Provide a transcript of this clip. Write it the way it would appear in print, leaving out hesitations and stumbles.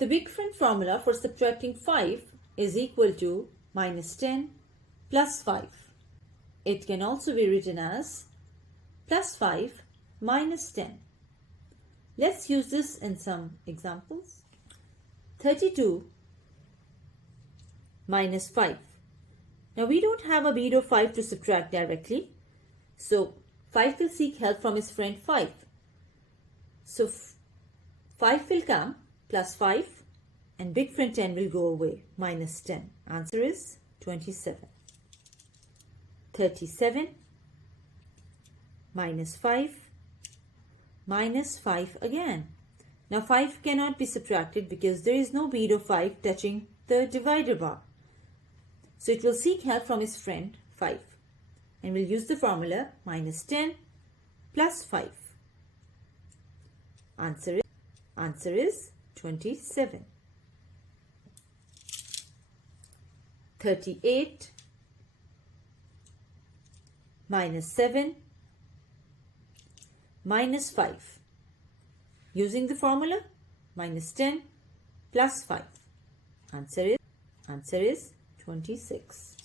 The big friend formula for subtracting 5 is equal to minus 10 plus 5. It can also be written as plus 5 minus 10. Let's use this in some examples. 32 minus 5. Now we don't have a bead of 5 to subtract directly. So 5 will seek help from his friend 5. So 5 will come plus 5 and big friend 10 will go away minus 10. Answer is 27. 37 minus 5 minus 5 again. Now 5 cannot be subtracted because there is no bead of 5 touching the divider bar. So it will seek help from its friend 5 and will use the formula minus 10 plus 5. Answer is 27. 38 minus 7 minus 5. Using the formula minus 10 plus 5. Answer is 26.